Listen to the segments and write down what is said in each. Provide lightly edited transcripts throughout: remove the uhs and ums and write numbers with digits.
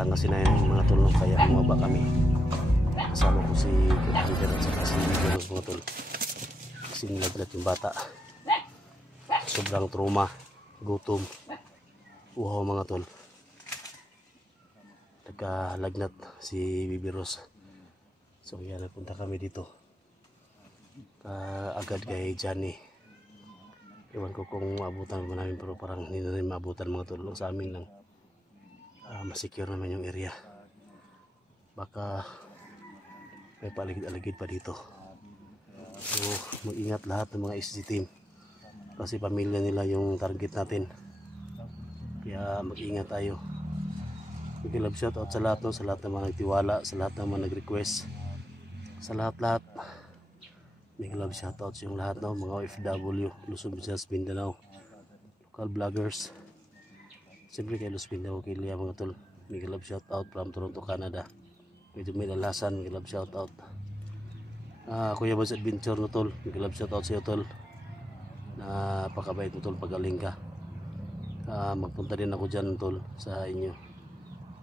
nakaraan kasi na yung mga tol, kaya bumaba kami. Kasama ko si Commander at saka si Veros mga tol. Kasi nilaglat yung bata. Sobrang trauma, gutom, uhaw mga tol. Nagkalagnat si Veros. So yan, napunta kami dito. Agad kay Johnny. Iwan ko kung maabutan mo namin, pero parang hindi na rin maabutan mga tol. Sa amin lang. Masecure naman yung area. Baka may paligid-aligid pa dito. So mag-ingat lahat ng mga SG team. Kasi pamilya nila yung target natin. Kaya mag-ingat tayo. Mag-love shoutout sa lahat, no? Sa lahat ng mga nagtiwala, sa lahat ng mga nag-request, sa lahat-lahat. Mag-love shoutout sa yung lahat, no? Mga OFW, Luzon, Visayas, Mindanao, local vloggers. Siyempre kay Luz Mindanao, kay Lia mga tol. Mag-love shoutout from Toronto, Canada. Medyo may lalasan, mag-love shoutout. Kuya Buzz Adventure no tol, mag-love shoutout sa iyo tol. Napakabait mo tol, pagaling ka. Magpunta din ako dyan tol sa inyo.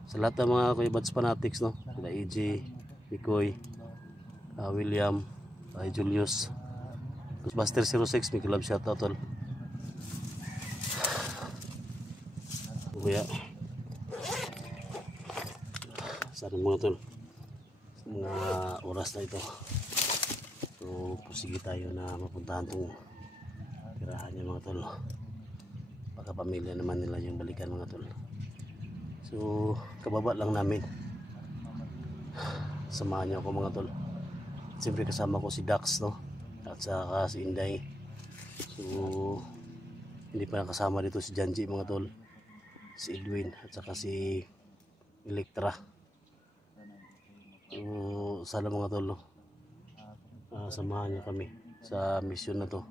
Sa lahat ng mga Kuya Buzz fanatics, no? Sila EJ, Mikoy, William, Julius, Buster 06, mag-love shoutout tol. Kuya, sana mga tol, mga oras na ito. So pusige tayo na mapuntahan itong tirahan niya mga tol. Baka pamilya naman nila yung balikan mga tol. So kababa lang namin. Samahan niyo ako mga tol. Siyempre kasama ko si Dax, no? At saka si Inday. So hindi pa nakasama dito si Janji mga tol, si Edwin at saka si Electra. So sana mga tol, no? Samahan niyo kami sa mission na to,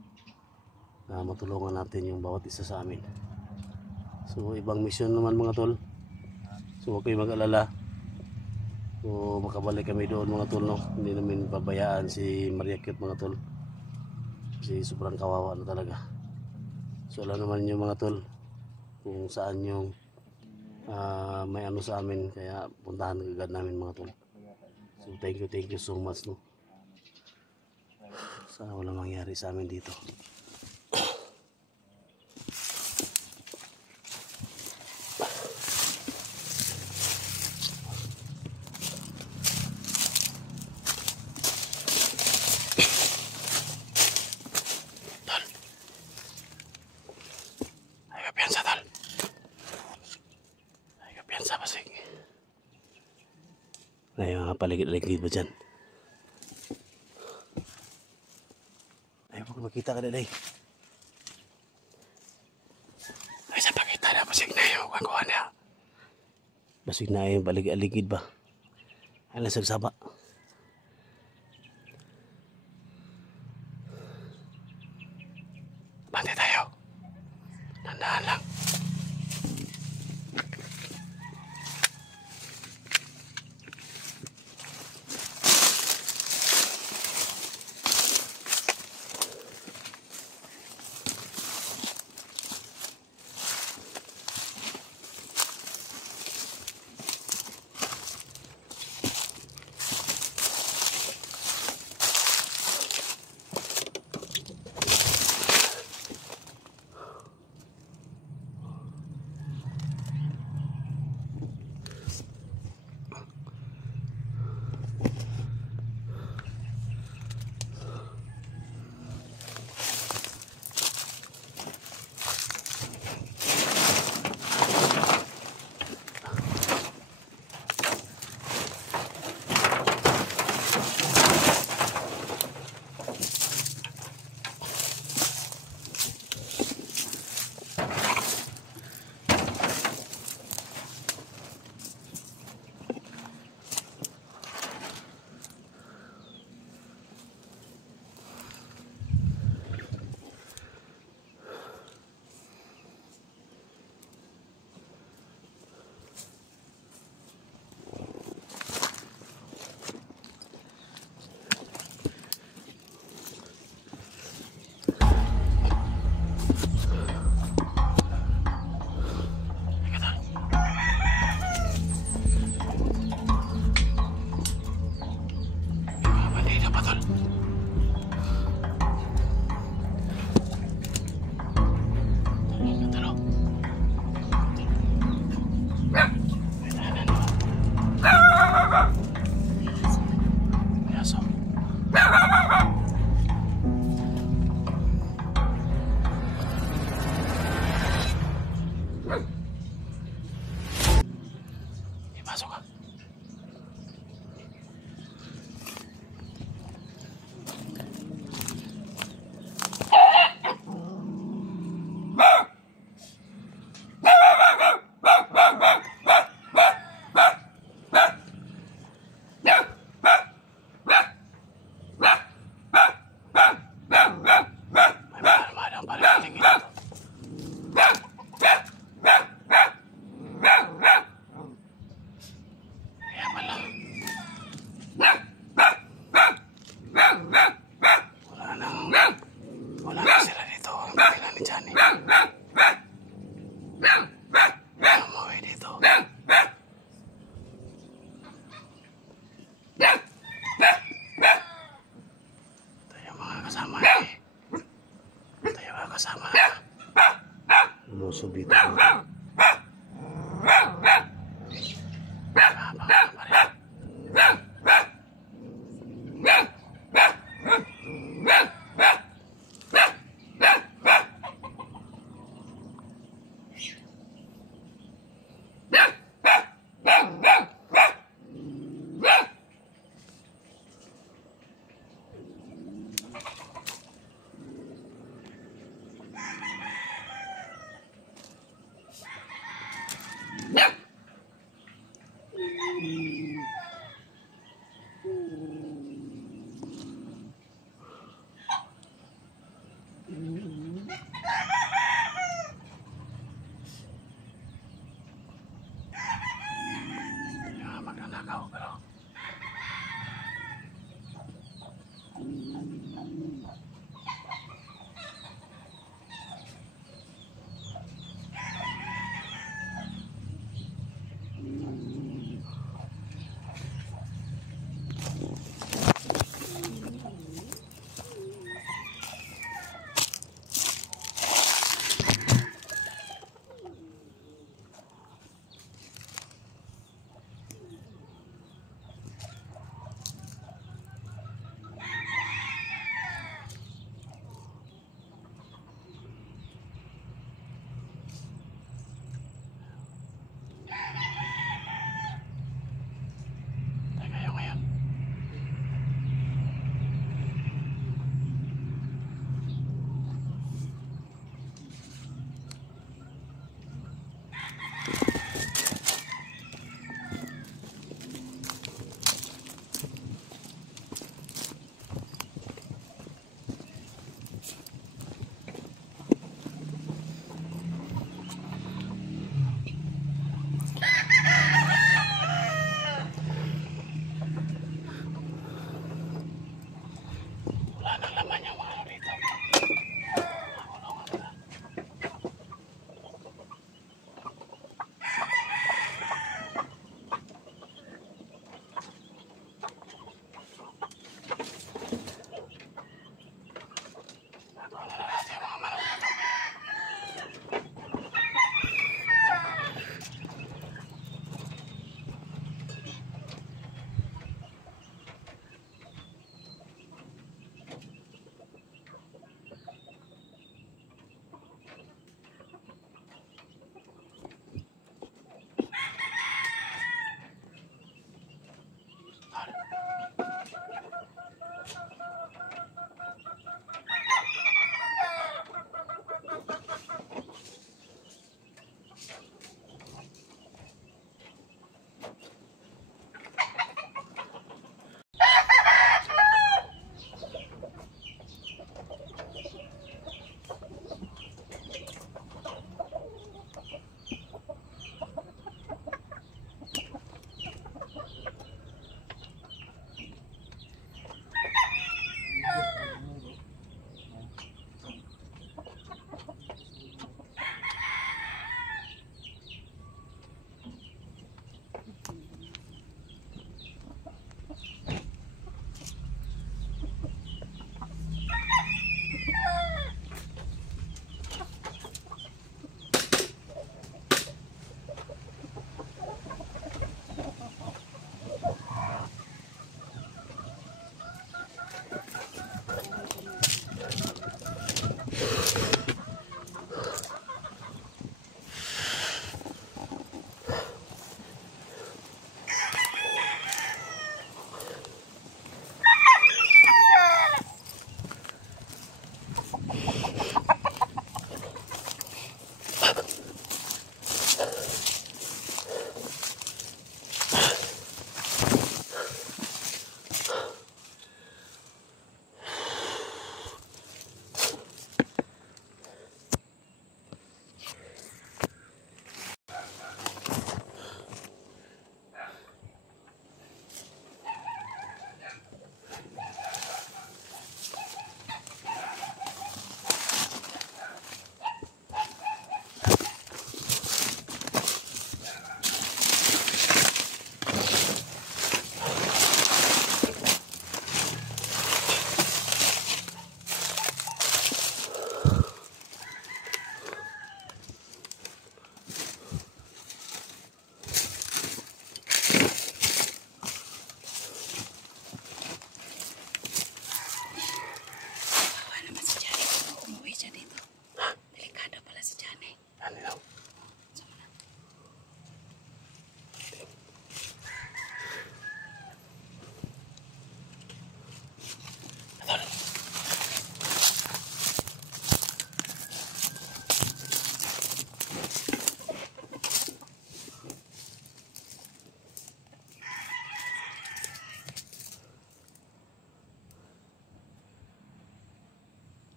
na matulungan natin yung bawat isa sa amin. So ibang mission naman mga tol, so huwag kayong mag-alala. So makabalik kami doon mga tol, no? Hindi namin pabayaan si Maria Cute mga tol, kasi sobrang kawawa na talaga. So alam naman yung mga tol kung saan yung may ano sa amin, kaya puntahan agad namin mga tol. So thank you so much, no? Sana walang mangyari sa amin dito. Ay, mga paligid-ligid ba dyan? Ay, huwag makita ka na day. Ay, sa pakita na, basig na yung kakuha na. Basig na yung paligid-ligid ba? Ay, lasag saba. Bante tayo. Tandaan lang. lusob dito. Ah, baka marinig.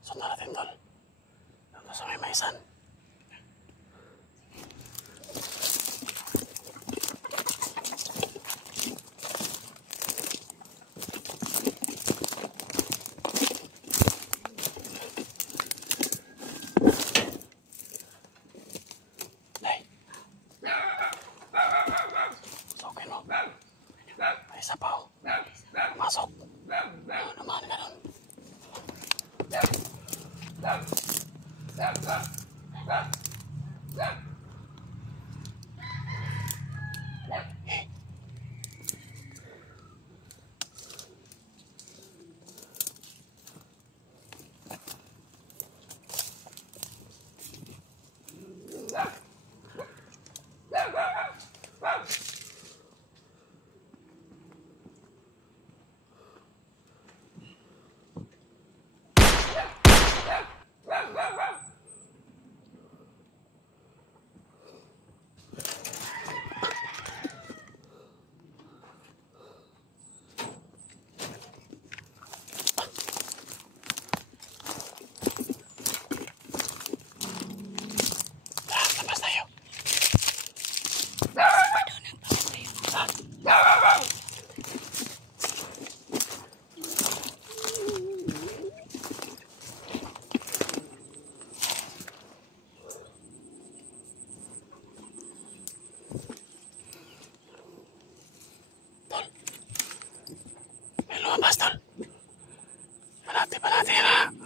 Sundan natin tol. Hanggang sa may maisan. May sapaw. Masok. Naman ka nun. Lumabas tol. Panati na.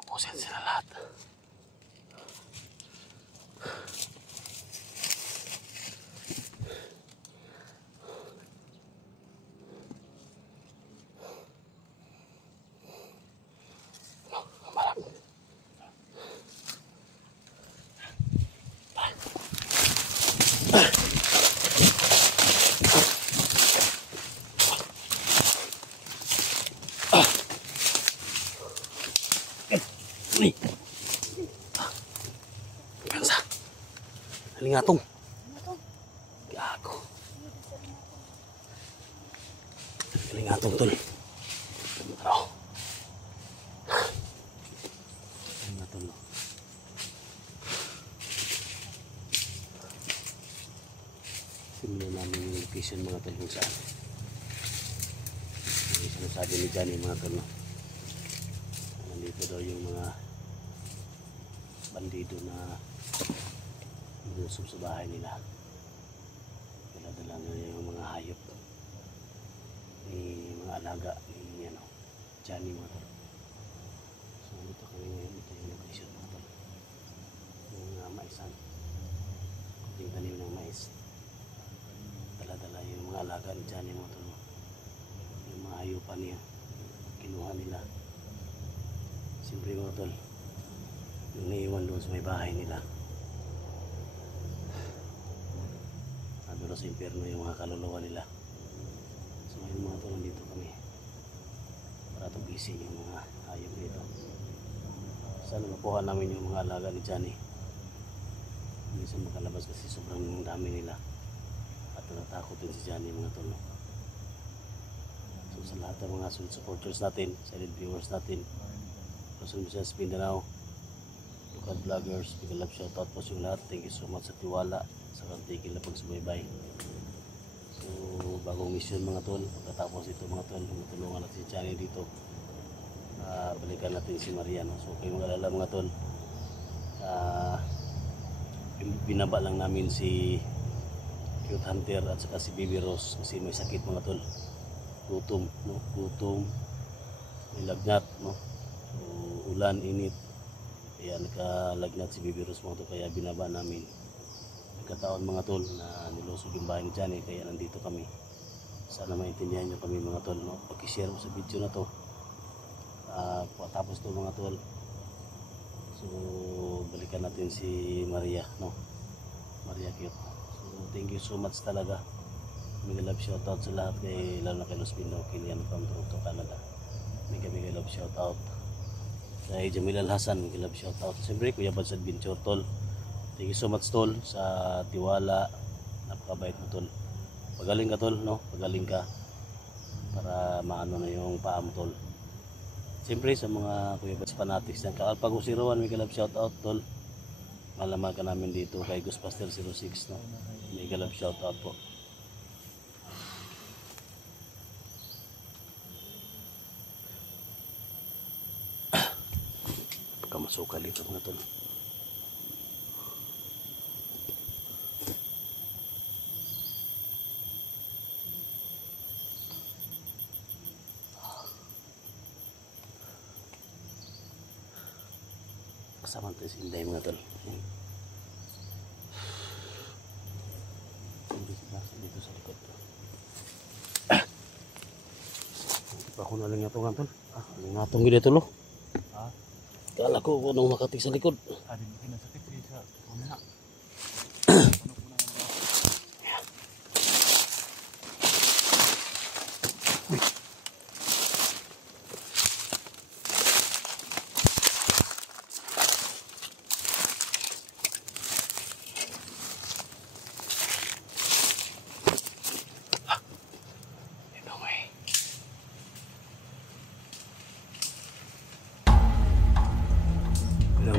Ubusin sila lahat. Nih, bangsa, lingatong, gago, lingatong tol, ano, lingatong lo, simulan namin yung location mga tol kung saan, yung sinasabi ni Johnny mga tol, no? Nandito daw yung mga bandido na nilusob sa bahay nila. Dala-dala nila yung mga hayop, mga alaga ni Johnny mga tol. So dito kami ngayon, ito yung location mga tol, yung maisan, kunting tanim ng mais. Dala-dala yung mga alaga ni Johnny mga tol, yung mga hayupan niya kinuha nila. Siyempre mga tol, yung naiwan doon sa may bahay nila. na sa impyerno yung mga kaluluwa nila. So ngayon mga tol, nandito kami para tugisin yung mga hayop dito. Sana makuha namin yung mga alaga ni Johnny. Hindi siya makalabas kasi sobrang dami nila at natatakot din si Johnny mga tol. So sa lahat ng mga solid supporters natin, silent viewers natin, Luzon, Visayas, Mindanao, local vloggers, big love shoutout po sa lahat. Thank you so much sa tiwala sa kantigil na pagsubaybay. So bagong mission mga tol, pagkatapos ito mga tol, matulungan natin si Johnny dito. Balikan natin si Maria, no? So kayo mag-alala mga tol, binaba lang namin si Cute Hunter at saka si Baby Rose kasi may sakit mga tol, gutom, no? Gutom, may lagnat, no? So, ulan, init, kaya nakalagnat si Baby Rose mga tol, kaya binaba namin. Nagkataon mga tol na nilusog yung bahay ni Johnny, kaya nandito kami. Sana maintindihan nyo kami mga tol, no? Pag-share mo sa video na to. Tapos to mga tol, so balikan natin si Maria, no? Maria Cute. So thank you so much talaga. Mega love shoutout sa lahat, kay lalo na kay Los Pino Kilian from Toronto, Canada. Mega love shoutout kay Jamil Al-Hasan, mega love shoutout. Siyempre Kuya Bads Adventure tol, thank you so much tol sa tiwala, napakabait mo tol. Pagaling ka tol, no? Pagaling ka para maano na yung paa mo tol. Siyempre sa mga Kuya Bads fanatics ng Kaalpag 01, mega love shoutout tol. Malaman ka namin dito kay Ghostbuster 06, no? Mega love shoutout po. Pagkamasukal ito mga tol. Kasama tayo si Inday mga tol. Dito sa likod to. Hindi pa ako nalang nga tol. Nalingatong gila tol. Kala ko nung makatik sa likod. Hindi mo kinasakit sa una.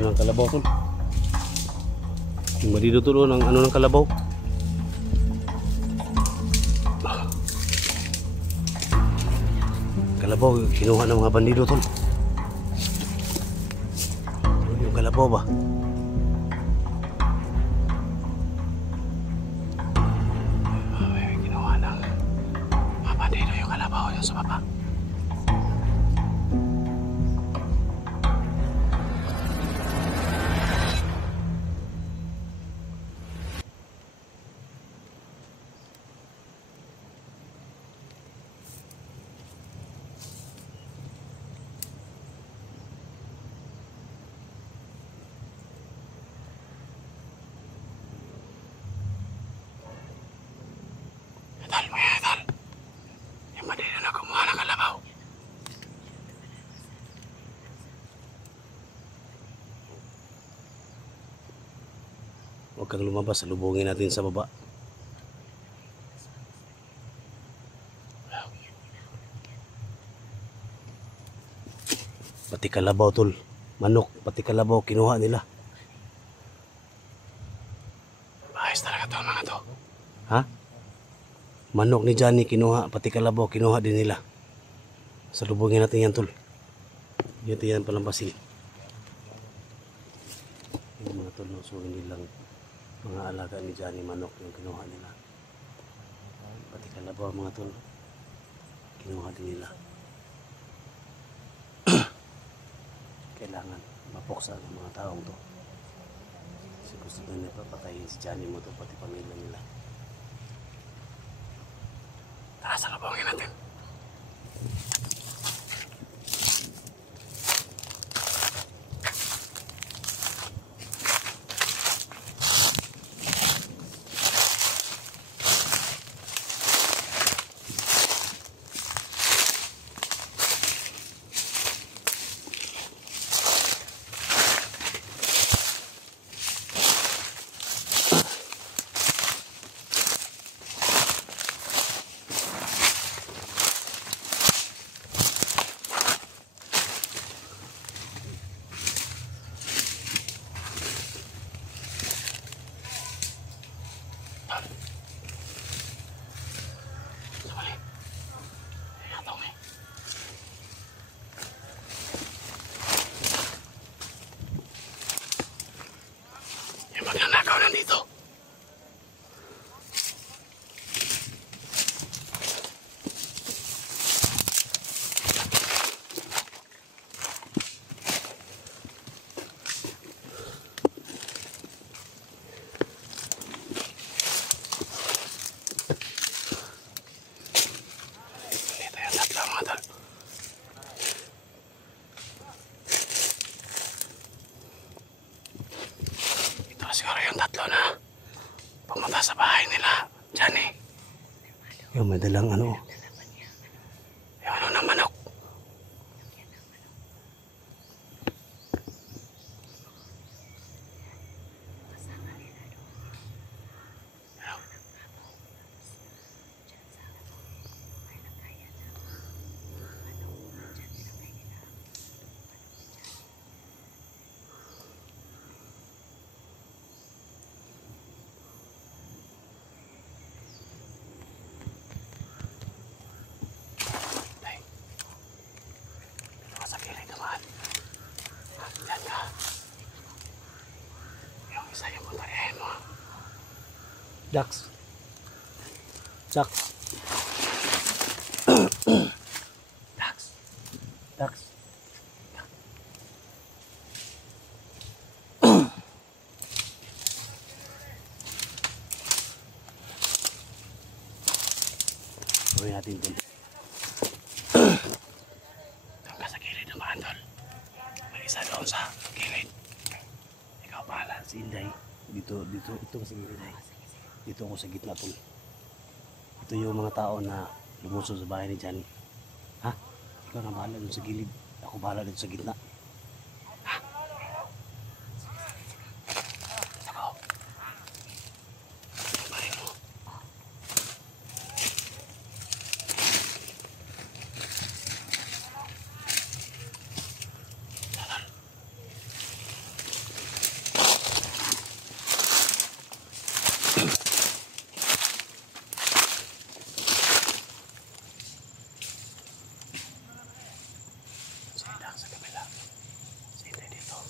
Ng kalabaw tol. Yung madido tol ng ano ng kalabaw. Kalabaw kinuha ng mga bandido tol. Yung kalabaw ba? Kinuha ng mga bandido yung kalabaw yung sa baba. Huwag kang lumabas, lubungin natin sa baba. Pati kalabaw tol, manok, pati kalabaw kinuha nila. Ayos talaga to mga to. Ha? Manok ni Johnny kinuha, pati kalabaw kinuha din nila. So lubungin natin yan tol. Dito yan palampasin. Yung mga tol, so hindi lang mga alaga ni Johnny manok yung kinuha nila, pati kalabaw mga tol kinuha din nila. Kailangan mapuksa ng mga taong to kasi gusto na nila papatayin si Johnny mo to, pati pamilya nila. Tara, salubungin natin. siguro yung tatlo na pumunta sa bahay nila, Johnny. Yung may dalang ano, yung ano na manok. Dax. Dax. Dax. Dax. Gawin natin ito. Doon ka sa gilid naman, tol. May isa doon sa gilid. Ikaw pala, si Inday. Dito ka sa gilid, Inday. Dito ako sa gitna, tol. Ito yung mga tao na lumusod sa bahay ni Johnny. Ha? Ikaw na bahala dun sa gilid. Ako bahala dito sa gitna. Ha? Ako. Bahay mo. Sa kabila. Sino dito?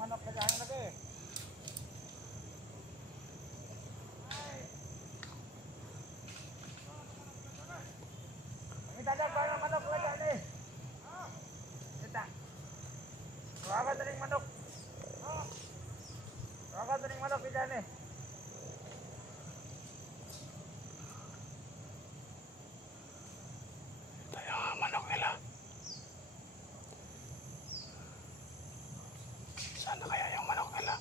Manok ka dyan lagi. Itadang ba ng manok ka dyan eh? Ita. Kawagan na rin manok. Kawagan na rin manok ka dyan eh. Ito yung manok nila. Sana kaya yung manok nila?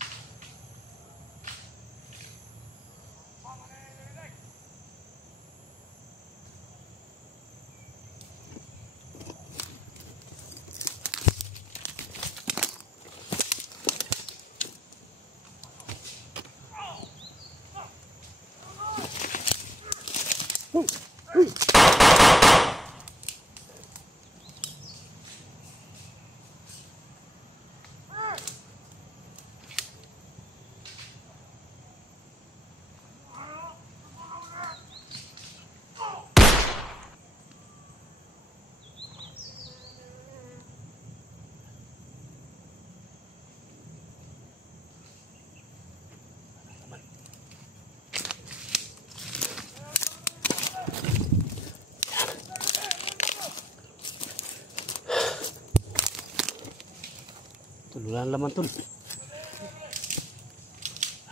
Tol, wala na laman, tol. Wala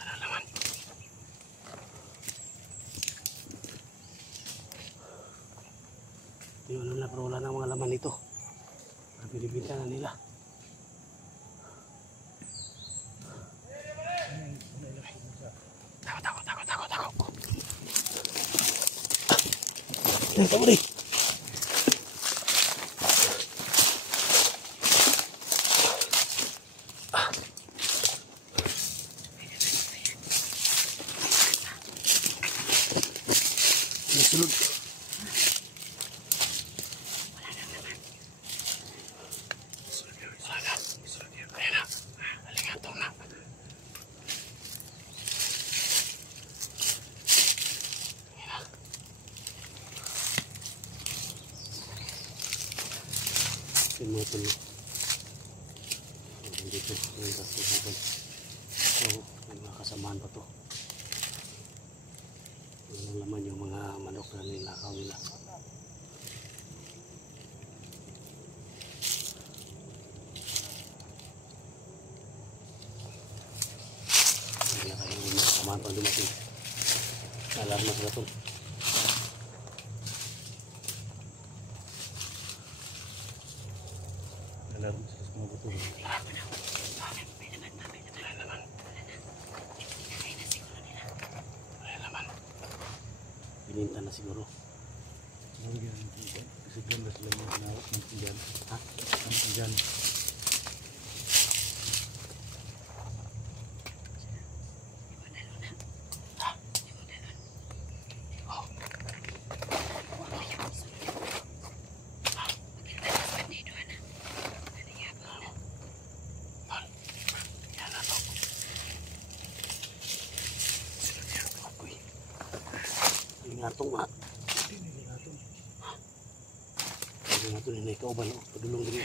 na laman. Ito yung ano na, pero wala na mga laman nito. Pinibinta na nila. Takot. Tama rin. Nasulod. Wala na. Ayan na. Aligatong na. yung mga tulo. Dito, yung tatlo. So, may mga kasamaan pa to. Yung laman yung mga manok na nilakaw nila. Wala kayong mga kasamaan pa dumating. Alarma sila to. Alarma sila sa mga buto. Pininta na siguro. Kasi doon na sila yung tinawag ng pinggan. Ha? Ang pinggan. Lingatong ma. Lingatong ini ikaw ba no? Padulong diri.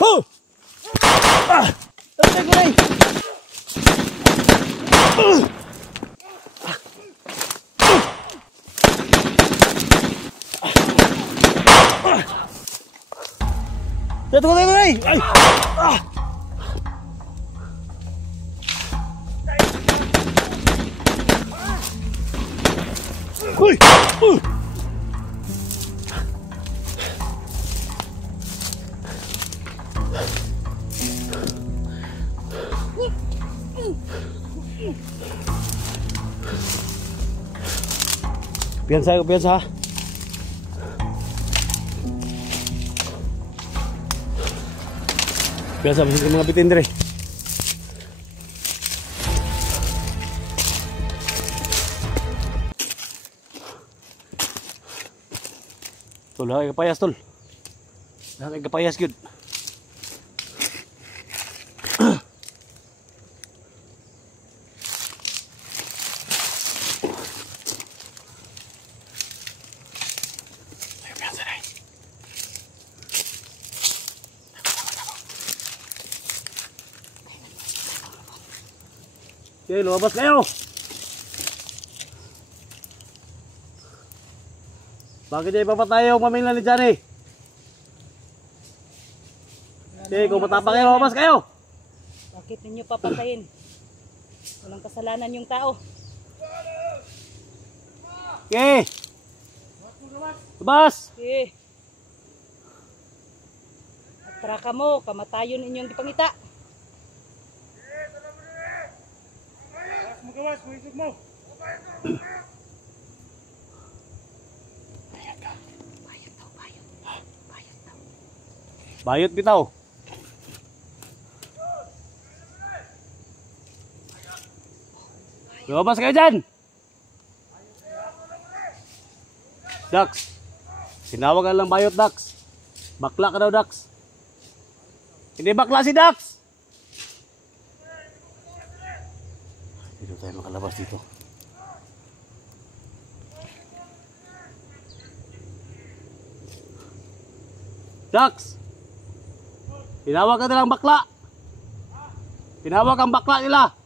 Ho! Ah! Tarik ko rin! Tarik ko rin! Ay! Ah! Uy! Piyansa, piyansa. Piyansa, masih mga bitin dire. Tol, hay kapayas tol. Hay kapayas gyud. Okay, lumabas kayo. Bakit niya ipapatay yung pamilya ni Johnny? Okay, kung matapang kayo, lumabas kayo. Bakit ninyo papatayin? Walang kasalanan yung tao. Okay. Lumabas. Okay. At traka mo, kamatayon inyong ipangita. Magawas, kuisip mo. Bayot daw, bayot. Bayot daw. Bayot bitaw. Lumabas kayo dyan. Dax. Sinawagan lang bayot, Dax. Bakla ka daw, Dax. Hindi bakla si Dax. Dito tayo makalabas dito. Jax! Tinawag ka nilang bakla! Tinawag ang bakla nila!